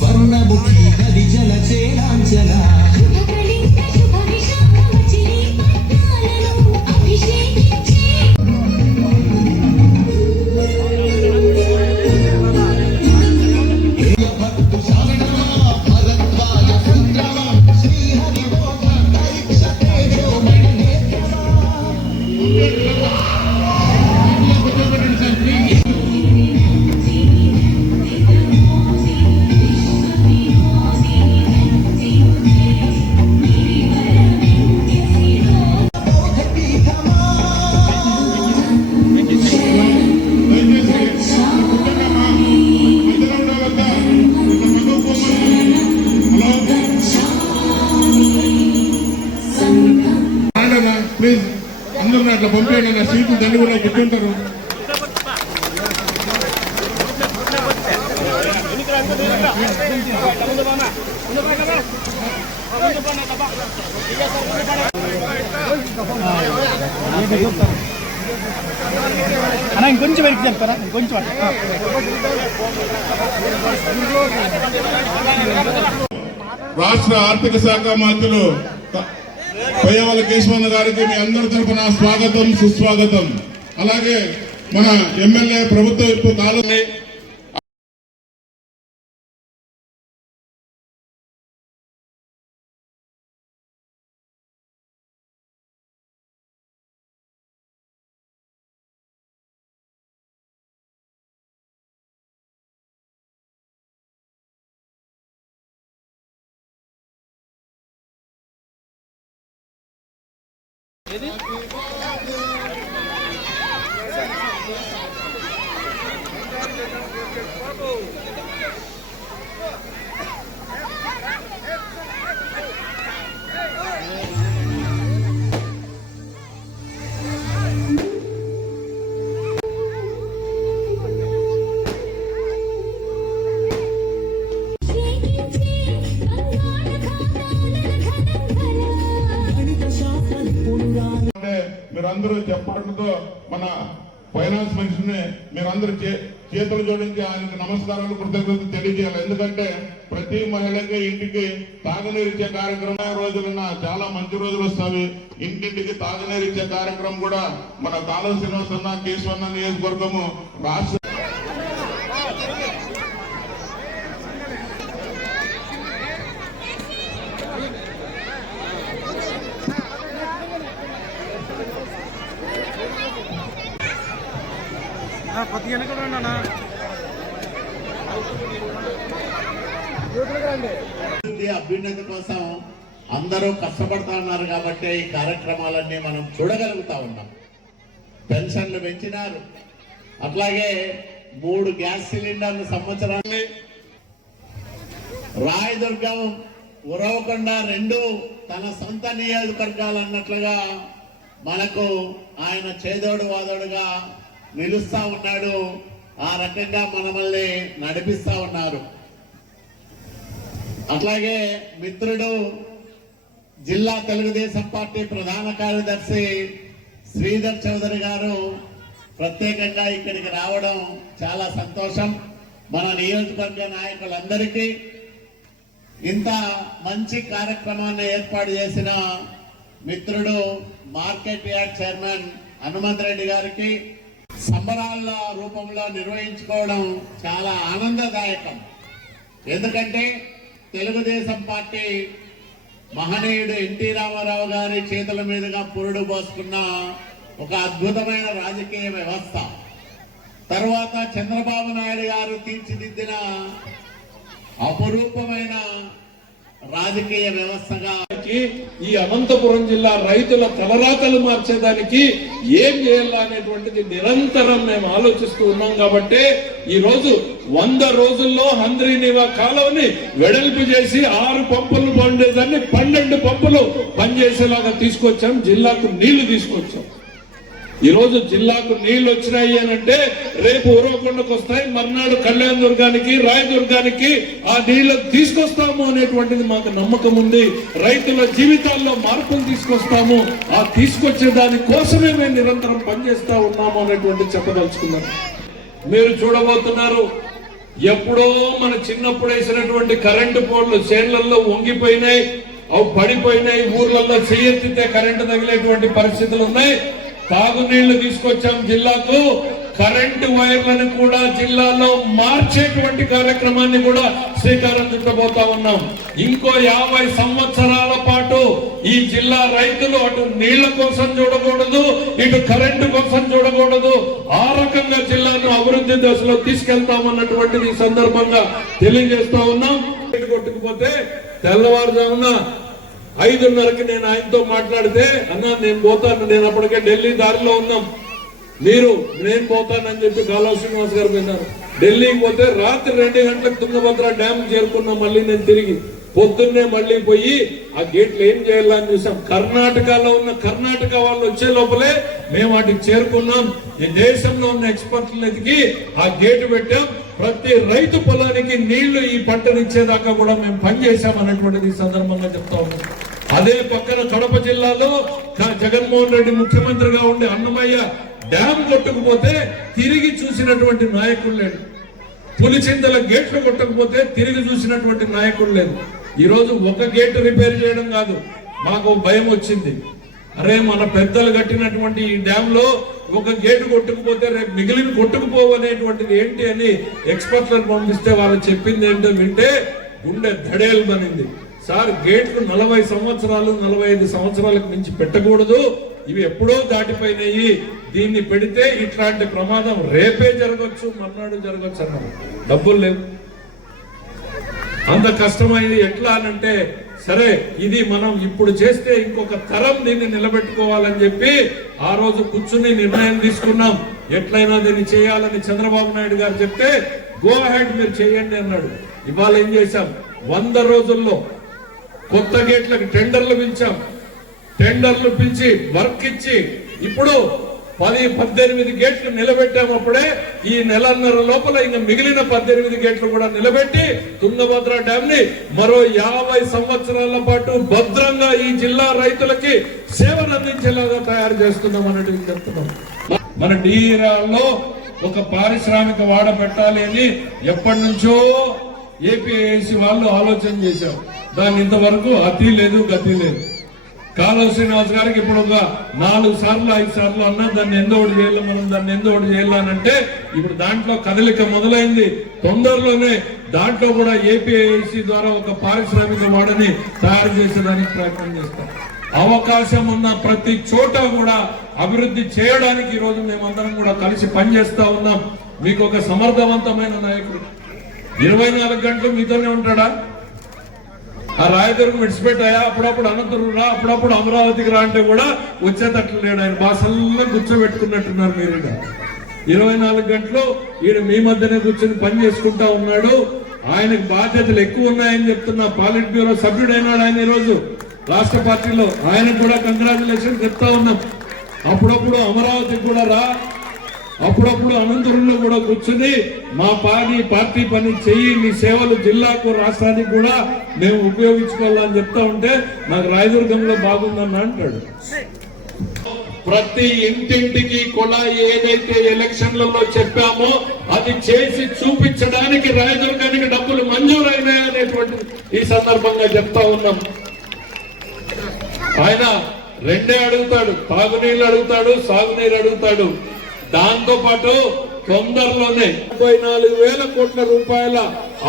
స్వర్ణముఖి నది జల చేలాంచల ప్లీజ్ అందరూ అట్లా పంపేయండి. నా సీట్లు దండి కూడా కూర్చుంటారు. అన్న ఇంకొంచెం వెనక్కి చెప్తారా? ఇంకొంచెం రాష్ట్ర ఆర్థిక శాఖ మంత్రులు పయ్యవల కేశవన్న గారికి మీ అందరి తరఫున స్వాగతం సుస్వాగతం. అలాగే మన ఎమ్మెల్యే ప్రభుత్వ విప్పు కాలనీ మీరందరూ చెప్పడంతో మన ఫైనాన్స్ మినిస్టర్ని మీరందరూ చేతులు జోడించి ఆయనకు నమస్కారాలు కృతజ్ఞతలు తెలియజేయాలి. ఎందుకంటే ప్రతి మహిళకి ఇంటికి తాగునీరు ఇచ్చే కార్యక్రమం రోజులున్న చాలా మంచి రోజులు వస్తాయి. ఇంటింటికి తాగునీరు ఇచ్చే కార్యక్రమం కూడా మన కాలువ శ్రీనివాసన్న కేశవన్న నియోజకవర్గము రాష్ట్ర అభ్యున్నతి కోసం అందరూ కష్టపడతా ఉన్నారు కాబట్టి ఈ కార్యక్రమాలన్నీ మనం చూడగలుగుతా ఉన్నాం. పెన్షన్లు పెంచినారు, అట్లాగే 3 గ్యాస్ సిలిండర్లు సంవత్సరాన్ని, రాయదుర్గం ఉరవకొండ 2 తన సొంత నియోజకవర్గాలు అన్నట్లుగా మనకు ఆయన చేదోడు వాదోడుగా నిలుస్తా ఉన్నాడు. ఆ రకంగా మనల్ని నడిపిస్తా ఉన్నారు. అట్లాగే మిత్రుడు జిల్లా తెలుగుదేశం పార్టీ ప్రధాన కార్యదర్శి శ్రీధర్ చౌదరి గారు ప్రత్యేకంగా ఇక్కడికి రావడం చాలా సంతోషం. మన నియోజకవర్గ నాయకులందరికీ ఇంత మంచి కార్యక్రమాన్ని ఏర్పాటు చేసిన మిత్రుడు market yard chairman Hanumanth Reddy గారికి సంబరాల రూపంలో నిర్వహించుకోవడం చాలా ఆనందదాయకం. ఎందుకంటే తెలుగుదేశం పార్టీ మహనీయుడు ఎన్టీ రామారావు గారి చేతుల మీదుగా పురుడు పోసుకున్న ఒక అద్భుతమైన రాజకీయ వ్యవస్థ, తరువాత చంద్రబాబు నాయుడు గారు తీర్చిదిద్దిన అపురూపమైన రాజకీయ వ్యవస్థగా ఈ అనంతపురం జిల్లా రైతుల తలరాతలు మార్చేదానికి ఏం చేయాలనేటువంటిది నిరంతరం మేము ఆలోచిస్తూ ఉన్నాం. కాబట్టి ఈ రోజు 100 రోజుల్లో హంద్రీనివా కాలువని వెడల్పు చేసి 6 పంపులు పండేదాన్ని 12 పంపులు పనిచేసేలాగా తీసుకొచ్చాం. జిల్లాకు నీళ్లు తీసుకొచ్చాం. ఈ రోజు జిల్లాకు నీళ్లు వచ్చినాయి అని అంటే రేపు ఊరవకొండకు వస్తాయి, మర్నాడు కళ్యాణ దుర్గానికి, రాయదుర్గానికి ఆ నీళ్లు తీసుకొస్తాము అనేటువంటిది మాకు నమ్మకం ఉంది. రైతుల జీవితాల్లో మార్పులు తీసుకొస్తాము, ఆ తీసుకొచ్చే దాని కోసమే మేము నిరంతరం పనిచేస్తా ఉన్నాము అనేటువంటి చెప్పదలుచుకున్నాం. మీరు చూడబోతున్నారు, ఎప్పుడో మన చిన్నప్పుడు వేసినటువంటి కరెంటు పోల్లు చేళ్లలో వంగిపోయినాయి, అవి పడిపోయినాయి, ఊర్లలో చెయ్యెత్తితే కరెంటు తగిలేటువంటి పరిస్థితులు ఉన్నాయి. తాగునీళ్లు తీసుకొచ్చాం జిల్లాకు, కరెంటు వైర్లను కూడా జిల్లాలో మార్చేటువంటి కార్యక్రమాన్ని కూడా శ్రీకారం చుట్టబోతా ఉన్నాం. ఇంకో 50 సంవత్సరాల పాటు ఈ జిల్లా రైతులు అటు నీళ్ల కోసం చూడకూడదు, ఇటు కరెంటు కోసం చూడకూడదు. ఆ రకంగా జిల్లాను అభివృద్ధి దశలో తీసుకెళ్తామన్నటువంటిది ఈ సందర్భంగా తెలియజేస్తా ఉన్నాం. కొట్టుకుపోతే తెల్లవారుజామున 5:30కి నేను ఆయనతో మాట్లాడితే, అన్నా నేను పోతాను, నేను అప్పటికే ఢిల్లీ దారిలో ఉన్నాం, నేను పోతానని చెప్పి కాలువ శ్రీనివాస్ గారు పోయినారు. ఢిల్లీకి పోతే రాత్రి 2 గంటలకు తుంగభద్ర డ్యామ్ చేరుకున్నాం. మళ్ళీ నేను తిరిగి పొద్దున్నే మళ్ళీ పోయి ఆ గేట్లు ఏం చేయాలని చూసాం. కర్ణాటకలో ఉన్న కర్ణాటక వాళ్ళు వచ్చే లోపలే మేము వాటికి చేరుకున్నాం. ఈ దేశంలో ఉన్న ఎక్స్పర్ట్లను ఎదిగి ఆ గేటు పెట్టాం. ప్రతి రైతు పొలానికి నీళ్లు ఈ పంటనిచ్చేదాకా కూడా మేము పనిచేశాం అనేటువంటిది ఈ సందర్భంగా చెప్తా ఉన్నాం. అదే పక్కన కడప జిల్లాలో జగన్మోహన్ రెడ్డి ముఖ్యమంత్రిగా ఉండే అన్నమయ్య డ్యామ్ కొట్టుకుపోతే తిరిగి చూసినటువంటి నాయకుడు లేడు. పులిచింతల గేట్లు కొట్టకపోతే తిరిగి చూసినటువంటి నాయకుడు లేదు. ఈ రోజు ఒక గేటు రిపేర్ చేయడం కాదు, మాకు భయం వచ్చింది. అరే మన పెద్దలు కట్టినటువంటి ఈ డ్యామ్ లో ఒక గేటు కొట్టుకుపోతే రేపు మిగిలిన కొట్టుకుపోవు అనేటువంటిది ఏంటి అని ఎక్స్పర్ట్లను పంపిస్తే వాళ్ళు చెప్పింది ఏంటో వింటే గుండె ధడేలు బనింది. సార్, గేట్లు 40 సంవత్సరాలు 45 సంవత్సరాలకు మించి పెట్టకూడదు, ఇవి ఎప్పుడో దాటిపోయినాయి, దీన్ని పెడితే ఇట్లాంటి ప్రమాదం రేపే జరగచ్చు, మర్నాడు జరగచ్చు అన్నారు. డబ్బులు లేవు, అంత కష్టమైంది. ఎట్లా అనంటే సరే ఇది మనం ఇప్పుడు చేస్తే ఇంకొక తరం దీన్ని నిలబెట్టుకోవాలని చెప్పి ఆ రోజు కూర్చుని నిర్ణయం తీసుకున్నాం. ఎట్లయినా దీన్ని చేయాలని చంద్రబాబు నాయుడు గారు చెప్తే గో అహెడ్ మీరు చేయండి అన్నాడు. ఇవాళ ఏం చేశాం, 100 రోజుల్లో కొత్త గేట్లకు టెండర్లు పిలిచాం. టెండర్లు పిలిచి వర్క్ ఇచ్చి ఇప్పుడు 10-18 గేట్లు నిలబెట్టాం. అప్పుడే ఈ నెలన్నర లోపల ఇంకా మిగిలిన 18 గేట్లు కూడా నిలబెట్టి తుంగభద్ర డ్యామ్ ని మరో 50 సంవత్సరాల పాటు భద్రంగా ఈ జిల్లా రైతులకి సేవలు అందించేలాగా తయారు చేస్తున్నాం అనేది చెప్తున్నాం. మన డీరాల్లో ఒక పారిశ్రామిక వాడ పెట్టాలి అని ఎప్పటి నుంచో ఏపీఐసి వాళ్ళు ఆలోచన చేశారు. దాని ఇంతవరకు అతి లేదు గతి లేదు. కాలువ శ్రీనివాస్ గారికి ఇప్పుడు ఒక 4 సార్లు 5 సార్లు అన్నా దాన్ని ఎందోటి చేయాలి, మనం దాన్ని ఎందోటి చేయాలనంటే ఇప్పుడు దాంట్లో కదలిక మొదలైంది. తొందరలోనే దాంట్లో కూడా ఏపీఐసి ద్వారా ఒక పారిశ్రామిక వాడని తయారు చేసేదానికి ప్రయత్నం చేస్తాం. అవకాశం ఉన్న ప్రతి చోట కూడా అభివృద్ధి చేయడానికి ఈ రోజు మేమందరం కూడా కలిసి పనిచేస్తా ఉన్నాం. మీకు ఒక సమర్థవంతమైన నాయకుడు 24 గంటలు మీతోనే ఉంటాడా? ఆ రాయదుర్గం విడిచిపెట్టాయా, అప్పుడప్పుడు అనంతపురం రా, అప్పుడప్పుడు అమరావతికి రా అంటే కూడా వచ్చేటట్లు లేడు. ఆయన బాసల్లో కూర్చోబెట్టుకున్నట్టున్నారు మీరు. 24 గంటలు ఈయన మీ మధ్యనే కూర్చొని పని చేసుకుంటా ఉన్నాడు. ఆయనకు బాధ్యతలు ఎక్కువ ఉన్నాయని చెప్తున్నా. పాలిట్ బ్యూరో సభ్యుడైనాడు ఆయన ఈరోజు రాష్ట్ర పార్టీలో. ఆయనకు కూడా కంగ్రాచులేషన్ చెప్తా ఉన్నాం. అప్పుడప్పుడు అమరావతికి కూడా రా, అప్పుడప్పుడు అనంతపురంలో కూడా కూర్చుని మా పార్టీ పని చెయ్యి, నీ సేవలు జిల్లాకు రాష్ట్రానికి కూడా మేము ఉపయోగించుకోవాలని చెప్తా ఉంటే నాకు రాయదుర్గంలో బాగుందని అంటాడు. ప్రతి ఇంటింటికి కూడా ఏదైతే ఎలక్షన్లలో చెప్పామో అది చేసి చూపించడానికి రాయదుర్గానికి డబ్బులు మంజూరైనాయి అనేటువంటి ఈ సందర్భంగా చెప్తా ఉన్నాం. ఆయన రెండే అడుగుతాడు, తాగునీళ్ళు అడుగుతాడు, సాగునీరు అడుగుతాడు. దాంతో పాటు తొందరలోనే 34,000 కోట్ల రూపాయల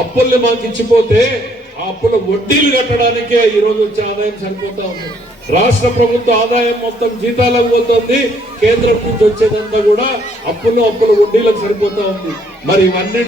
అప్పుల్ని మాకు ఇచ్చిపోతే ఆ అప్పుల వడ్డీలు కట్టడానికే ఈ రోజు వచ్చే ఆదాయం సరిపోతా ఉంది. రాష్ట్ర ప్రభుత్వ ఆదాయం మొత్తం జీతాలకు పోతుంది, కేంద్రం నుంచి వచ్చేదంతా కూడా అప్పుల వడ్డీలకు సరిపోతా ఉంది. మరి ఇవన్నీ